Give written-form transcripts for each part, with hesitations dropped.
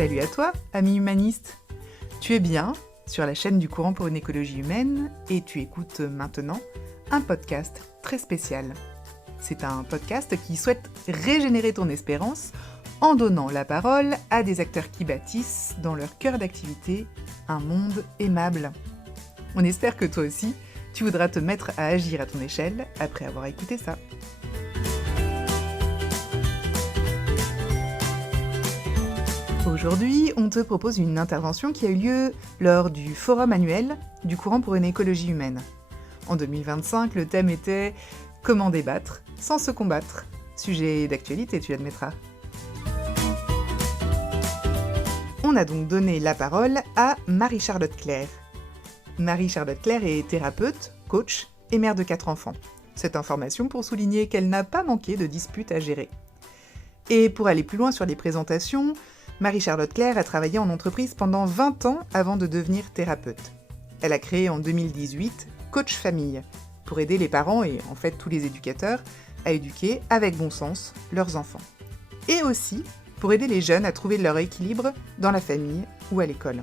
Salut à toi, ami humaniste. Tu es bien sur la chaîne du Courant pour une écologie humaine et tu écoutes maintenant un podcast très spécial. C'est un podcast qui souhaite régénérer ton espérance en donnant la parole à des acteurs qui bâtissent, dans leur cœur d'activité, un monde aimable. On espère que toi aussi, tu voudras te mettre à agir à ton échelle après avoir écouté ça. Aujourd'hui, on te propose une intervention qui a eu lieu lors du forum annuel du Courant pour une écologie humaine. En 2025, le thème était « Comment débattre sans se combattre ?» Sujet d'actualité, tu l'admettras. On a donc donné la parole à Marie-Charlotte Clair. Marie-Charlotte Clair est thérapeute, coach et mère de 4 enfants. Cette information pour souligner qu'elle n'a pas manqué de disputes à gérer. Et pour aller plus loin sur les présentations, Marie-Charlotte Clair a travaillé en entreprise pendant 20 ans avant de devenir thérapeute. Elle a créé en 2018 Coach Famille, pour aider les parents et en fait tous les éducateurs à éduquer avec bon sens leurs enfants. Et aussi pour aider les jeunes à trouver leur équilibre dans la famille ou à l'école.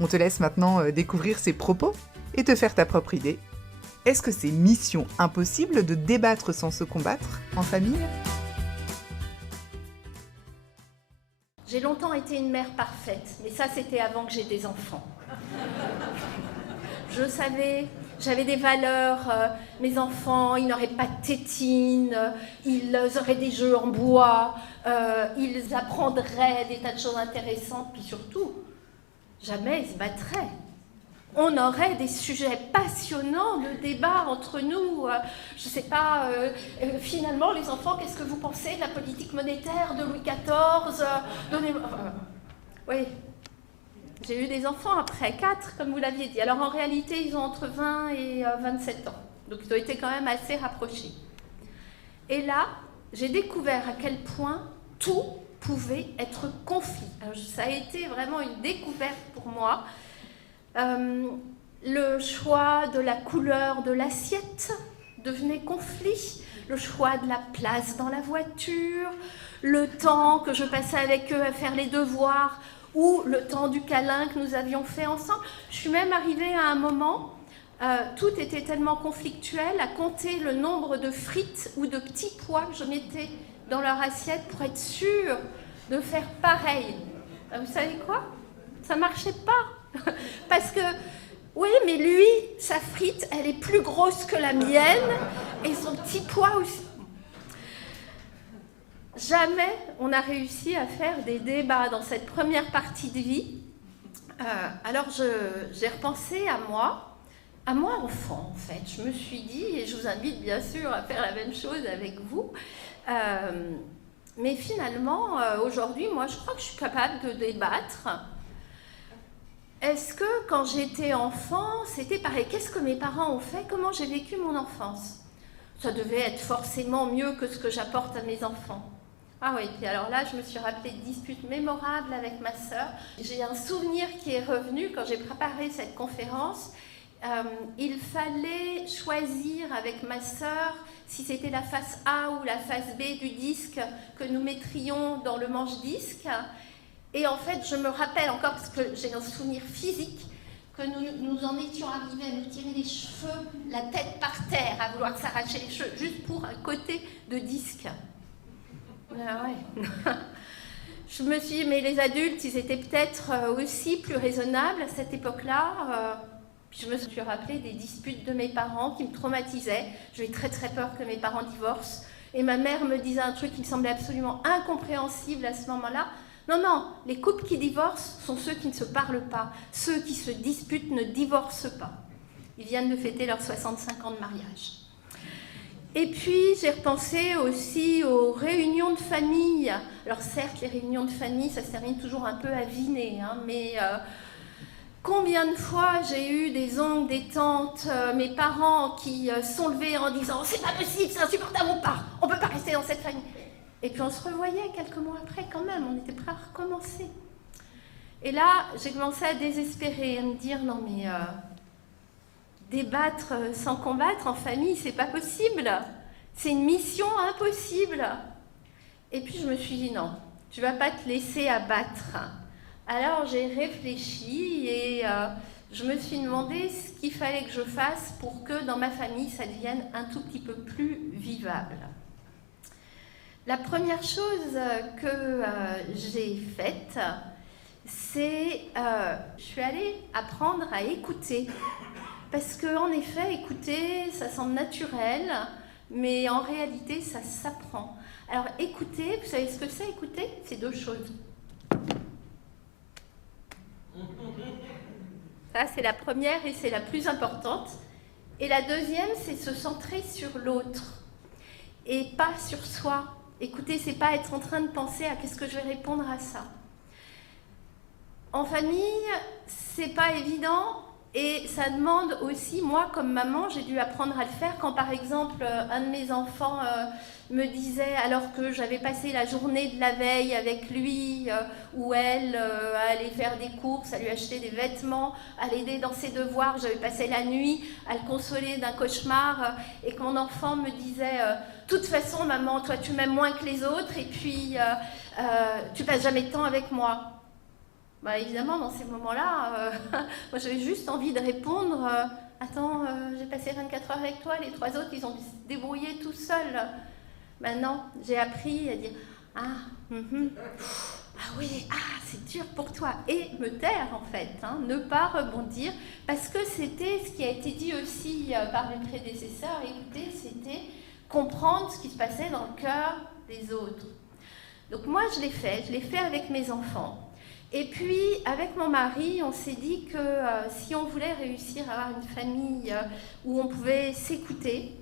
On te laisse maintenant découvrir ses propos et te faire ta propre idée. Est-ce que c'est mission impossible de débattre sans se combattre en famille ? J'ai longtemps été une mère parfaite, mais ça c'était avant que j'aie des enfants. Je savais, j'avais des valeurs, mes enfants, ils n'auraient pas de tétines, ils auraient des jeux en bois, ils apprendraient des tas de choses intéressantes, puis surtout, jamais ils se battraient. On aurait des sujets passionnants de débat entre nous. Je ne sais pas, finalement, les enfants, qu'est-ce que vous pensez de la politique monétaire de Louis XIV Oui, j'ai eu des enfants après, 4, comme vous l'aviez dit. Alors en réalité, ils ont entre 20 et 27 ans. Donc ils ont été quand même assez rapprochés. Et là, j'ai découvert à quel point tout pouvait être conflit. Alors, ça a été vraiment une découverte pour moi. Le choix de la couleur de l'assiette devenait conflit, le choix de la place dans la voiture, le temps que je passais avec eux à faire les devoirs ou le temps du câlin que nous avions fait ensemble. Je suis même arrivée à un moment, tout était tellement conflictuel, à compter le nombre de frites ou de petits pois que je mettais dans leur assiette pour être sûre de faire pareil. Vous savez quoi ? Ça ne marchait pas. Parce que, oui, mais lui, sa frite, elle est plus grosse que la mienne, et son petit pois aussi. Jamais on a réussi à faire des débats dans cette première partie de vie. Alors, j'ai repensé à moi enfant, en fait. Je me suis dit, et je vous invite bien sûr à faire la même chose avec vous, mais finalement, aujourd'hui, moi, je crois que je suis capable de débattre. Est-ce que quand j'étais enfant, c'était pareil? Qu'est-ce que mes parents ont fait? Comment j'ai vécu mon enfance? Ça devait être forcément mieux que ce que j'apporte à mes enfants. Ah oui, puis alors là, je me suis rappelé de disputes mémorables avec ma sœur. J'ai un souvenir qui est revenu quand j'ai préparé cette conférence. Il fallait choisir avec ma sœur si c'était la face A ou la face B du disque que nous mettrions dans le manche-disque. Et en fait, je me rappelle encore, parce que j'ai un souvenir physique, que nous en étions arrivés à nous tirer les cheveux, la tête par terre, à vouloir s'arracher les cheveux, juste pour un côté de disque. Ah ouais. Je me suis dit, mais les adultes, ils étaient peut-être aussi plus raisonnables à cette époque-là. Puis je me suis rappelé des disputes de mes parents qui me traumatisaient. J'ai très très peur que mes parents divorcent. Et ma mère me disait un truc qui me semblait absolument incompréhensible à ce moment-là. Non, les couples qui divorcent sont ceux qui ne se parlent pas. Ceux qui se disputent ne divorcent pas. Ils viennent de fêter leurs 65 ans de mariage. Et puis, j'ai repensé aussi aux réunions de famille. Alors certes, les réunions de famille, ça se termine toujours un peu à viner, mais combien de fois j'ai eu des oncles, des tantes, mes parents qui sont levés en disant « C'est pas possible, c'est insupportable, on peut pas rester dans cette famille ». Et puis on se revoyait quelques mois après quand même, on était prêts à recommencer. Et là, j'ai commencé à désespérer, à me dire non mais débattre sans combattre en famille, c'est pas possible. C'est une mission impossible. Et puis je me suis dit non, Tu vas pas te laisser abattre. Alors j'ai réfléchi et je me suis demandé ce qu'il fallait que je fasse pour que dans ma famille ça devienne un tout petit peu plus vivable. La première chose que j'ai faite, c'est je suis allée apprendre à écouter. Parce qu'en effet, écouter, ça semble naturel, mais en réalité, ça s'apprend. Alors écouter, vous savez ce que c'est écouter? C'est deux choses. Ça, c'est la première et c'est la plus importante. Et la deuxième, c'est se centrer sur l'autre et pas sur soi. Écouter, c'est pas être en train de penser à qu'est-ce que je vais répondre à ça. En famille, c'est pas évident et ça demande aussi, moi comme maman, j'ai dû apprendre à le faire quand par exemple un de mes enfants me disait, alors que j'avais passé la journée de la veille avec lui ou elle, à aller faire des courses, à lui acheter des vêtements, à l'aider dans ses devoirs, j'avais passé la nuit à le consoler d'un cauchemar et que mon enfant me disait de toute façon maman, toi tu m'aimes moins que les autres et puis tu passes jamais de temps avec moi. Bah, évidemment, dans ces moments-là, moi j'avais juste envie de répondre attends, j'ai passé 24 heures avec toi, les trois autres, ils ont dû se débrouiller tout seuls. Maintenant, j'ai appris à dire ah oui, c'est dur pour toi. Et me taire, en fait, ne pas rebondir, parce que c'était ce qui a été dit aussi par mes prédécesseurs. Écoutez, c'était comprendre ce qui se passait dans le cœur des autres. Donc moi, je l'ai fait avec mes enfants. Et puis, avec mon mari, on s'est dit que si on voulait réussir à avoir une famille où on pouvait s'écouter,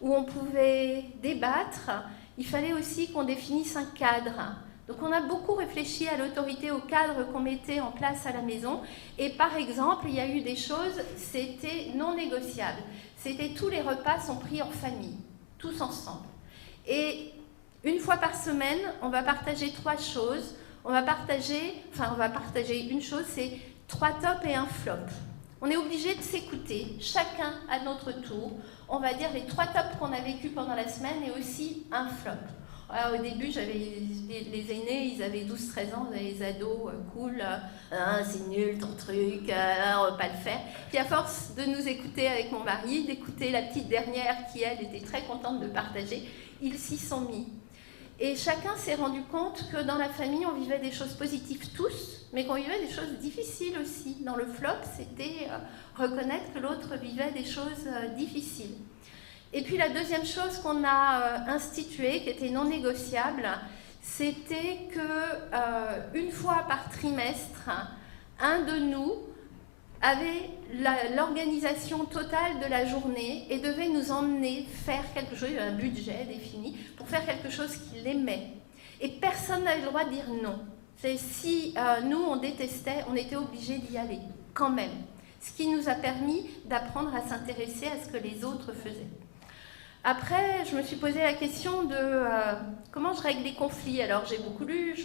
où on pouvait débattre, il fallait aussi qu'on définisse un cadre. Donc on a beaucoup réfléchi à l'autorité, au cadre qu'on mettait en place à la maison. Et par exemple, il y a eu des choses, c'était non négociable. C'était tous les repas sont pris en famille, tous ensemble. Et une fois par semaine, on va partager trois choses. On va partager une chose, c'est 3 tops et un flop. On est obligé de s'écouter, chacun à notre tour. On va dire les 3 tops qu'on a vécu pendant la semaine et aussi un flop. Alors, au début, j'avais les aînés, ils avaient 12-13 ans, les ados, cool, c'est nul ton truc, on ne va pas le faire. Puis à force de nous écouter avec mon mari, d'écouter la petite dernière qui, elle, était très contente de partager, ils s'y sont mis. Et chacun s'est rendu compte que dans la famille, on vivait des choses positives tous, mais qu'on vivait des choses difficiles aussi. Dans le flop, c'était reconnaître que l'autre vivait des choses difficiles. Et puis la deuxième chose qu'on a instituée, qui était non négociable, c'était que une fois par trimestre, un de nous avait l'organisation totale de la journée et devait nous emmener faire quelque chose, un budget défini, pour faire quelque chose qu'il aimait. Et personne n'avait le droit de dire non. Si nous, on détestait, on était obligés d'y aller, quand même. Ce qui nous a permis d'apprendre à s'intéresser à ce que les autres faisaient. Après, je me suis posé la question de comment je règle les conflits. Alors, j'ai beaucoup lu,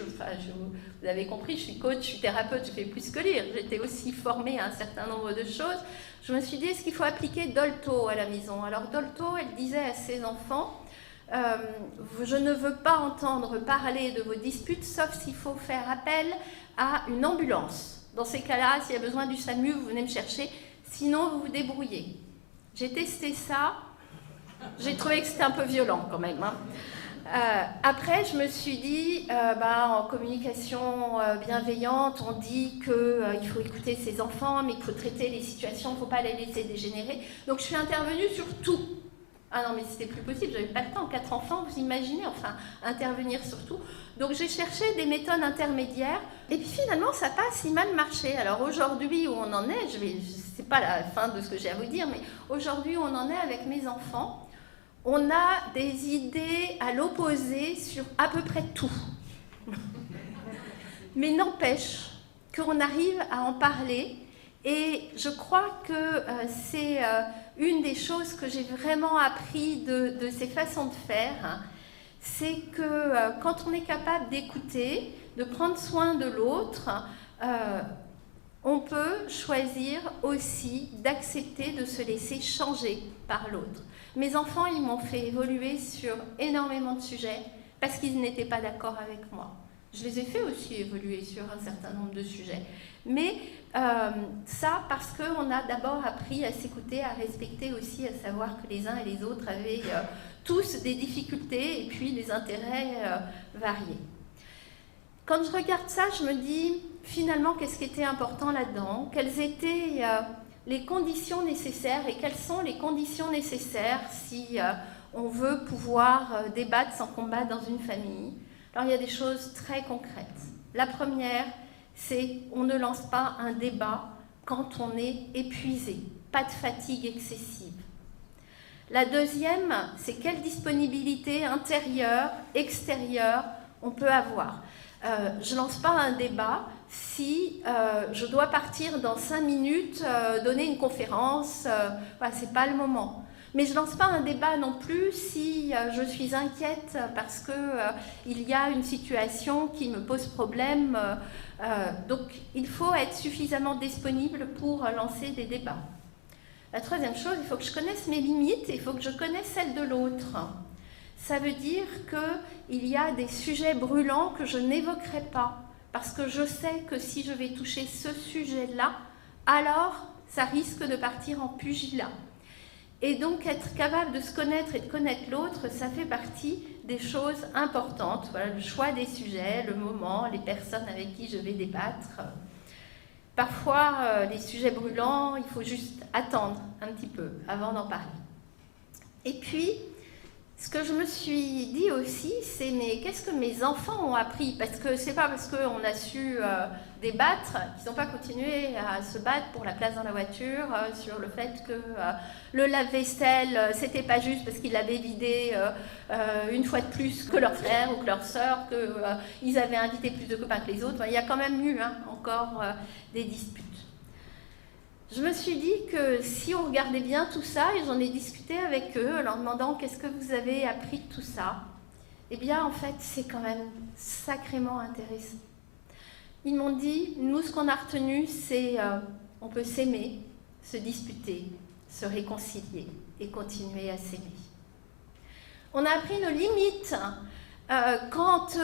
vous avez compris, je suis coach, je suis thérapeute, je fais plus que lire. J'étais aussi formée à un certain nombre de choses. Je me suis dit, est-ce qu'il faut appliquer Dolto à la maison? Alors, Dolto, elle disait à ses enfants, je ne veux pas entendre parler de vos disputes, sauf s'il faut faire appel à une ambulance. Dans ces cas-là, s'il y a besoin du SAMU, vous venez me chercher, sinon vous vous débrouillez. J'ai testé ça. J'ai trouvé que c'était un peu violent quand même. Après, je me suis dit, en communication bienveillante, on dit qu'il faut écouter ses enfants, mais qu'il faut traiter les situations, il ne faut pas les laisser dégénérer. Donc je suis intervenue sur tout. Ah non, mais c'était plus possible, j'avais pas le temps. 4 enfants, vous imaginez, intervenir sur tout. Donc j'ai cherché des méthodes intermédiaires, et puis finalement, ça n'a pas si mal marché. Alors aujourd'hui, où on en est, c'est pas la fin de ce que j'ai à vous dire, mais aujourd'hui, où on en est avec mes enfants, on a des idées à l'opposé sur à peu près tout. Mais n'empêche qu'on arrive à en parler. Et je crois que c'est une des choses que j'ai vraiment appris de ces façons de faire. C'est que quand on est capable d'écouter, de prendre soin de l'autre, on peut choisir aussi d'accepter de se laisser changer par l'autre. Mes enfants, ils m'ont fait évoluer sur énormément de sujets parce qu'ils n'étaient pas d'accord avec moi. Je les ai fait aussi évoluer sur un certain nombre de sujets. Mais ça parce qu'on a d'abord appris à s'écouter, à respecter aussi, à savoir que les uns et les autres avaient tous des difficultés et puis des intérêts variés. Quand je regarde ça, je me dis finalement qu'est-ce qui était important là-dedans, quelles étaient les conditions nécessaires et quelles sont les conditions nécessaires si on veut pouvoir débattre sans combat dans une famille. Alors il y a des choses très concrètes. La première, c'est on ne lance pas un débat quand on est épuisé, pas de fatigue excessive. La deuxième, c'est quelle disponibilité intérieure, extérieure on peut avoir. Je ne lance pas un débat si je dois partir dans 5 minutes, donner une conférence, voilà, ce n'est pas le moment. Mais je ne lance pas un débat non plus si je suis inquiète parce qu'il y a une situation qui me pose problème. Donc il faut être suffisamment disponible pour lancer des débats. La troisième chose, il faut que je connaisse mes limites et il faut que je connaisse celles de l'autre. Ça veut dire qu'il y a des sujets brûlants que je n'évoquerai pas parce que je sais que si je vais toucher ce sujet-là, alors ça risque de partir en pugilat. Et donc être capable de se connaître et de connaître l'autre, ça fait partie des choses importantes. Voilà, le choix des sujets, le moment, les personnes avec qui je vais débattre. Parfois, les sujets brûlants, il faut juste attendre un petit peu avant d'en parler. Et puis, ce que je me suis dit aussi, c'est mais qu'est-ce que mes enfants ont appris? Parce que c'est pas parce qu'on a su débattre qu'ils n'ont pas continué à se battre pour la place dans la voiture, sur le fait que le lave-vaisselle, c'était pas juste parce qu'ils l'avaient vidé une fois de plus que leur frère ou que leur sœur, qu'ils avaient invité plus de copains que les autres. Il y a quand même eu encore des disputes. Je me suis dit que si on regardait bien tout ça, et j'en ai discuté avec eux en leur demandant qu'est-ce que vous avez appris de tout ça, eh bien en fait c'est quand même sacrément intéressant. Ils m'ont dit, nous ce qu'on a retenu c'est on peut s'aimer, se disputer, se réconcilier et continuer à s'aimer. On a appris nos limites. Quand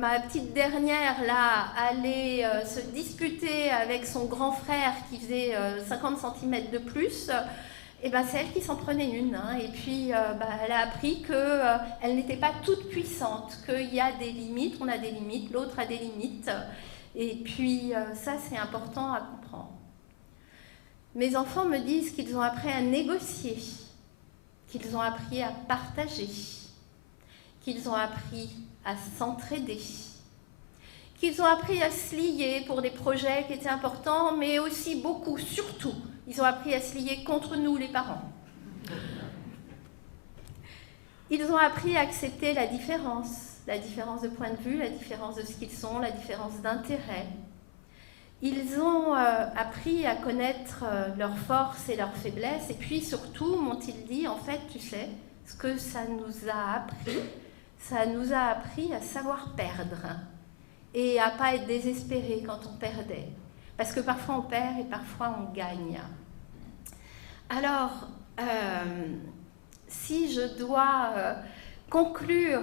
ma petite dernière là allait se disputer avec son grand frère qui faisait 50 cm de plus, et ben c'est elle qui s'en prenait une. Et puis elle a appris qu'elle n'était pas toute puissante, qu'il y a des limites, on a des limites, l'autre a des limites. Et puis ça c'est important à comprendre. Mes enfants me disent qu'ils ont appris à négocier, qu'ils ont appris à partager, qu'ils ont appris à s'entraider, qu'ils ont appris à se lier pour des projets qui étaient importants, mais aussi beaucoup, surtout, ils ont appris à se lier contre nous, les parents. Ils ont appris à accepter la différence de point de vue, la différence de ce qu'ils sont, la différence d'intérêt. Ils ont appris à connaître leurs forces et leurs faiblesses, et puis surtout, m'ont-ils dit, en fait, tu sais, ce que ça nous a appris à savoir perdre et à ne pas être désespéré quand on perdait. Parce que parfois on perd et parfois on gagne. Alors, si je dois conclure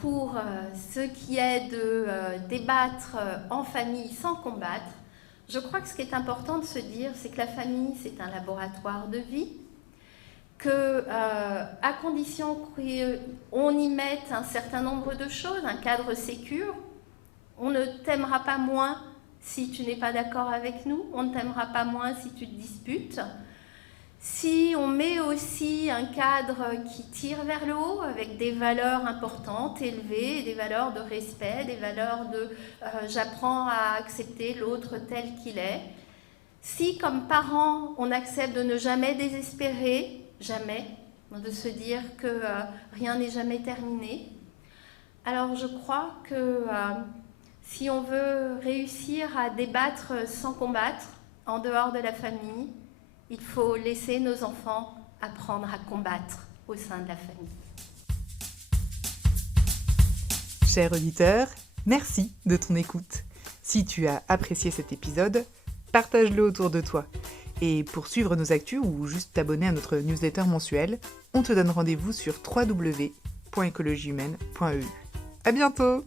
pour ce qui est de débattre en famille sans combattre, je crois que ce qui est important de se dire, c'est que la famille, c'est un laboratoire de vie, qu'à condition qu'on y mette un certain nombre de choses, un cadre sécure, on ne t'aimera pas moins si tu n'es pas d'accord avec nous, on ne t'aimera pas moins si tu te disputes. Si on met aussi un cadre qui tire vers le haut, avec des valeurs importantes, élevées, des valeurs de respect, des valeurs de j'apprends à accepter l'autre tel qu'il est. Si, comme parents, on accepte de ne jamais désespérer, jamais, de se dire que rien n'est jamais terminé. Alors je crois que si on veut réussir à débattre sans combattre, en dehors de la famille, il faut laisser nos enfants apprendre à combattre au sein de la famille. Cher auditeur, merci de ton écoute. Si tu as apprécié cet épisode, partage-le autour de toi. Et pour suivre nos actus ou juste t'abonner à notre newsletter mensuelle, on te donne rendez-vous sur www.ecologihumaine.eu. À bientôt!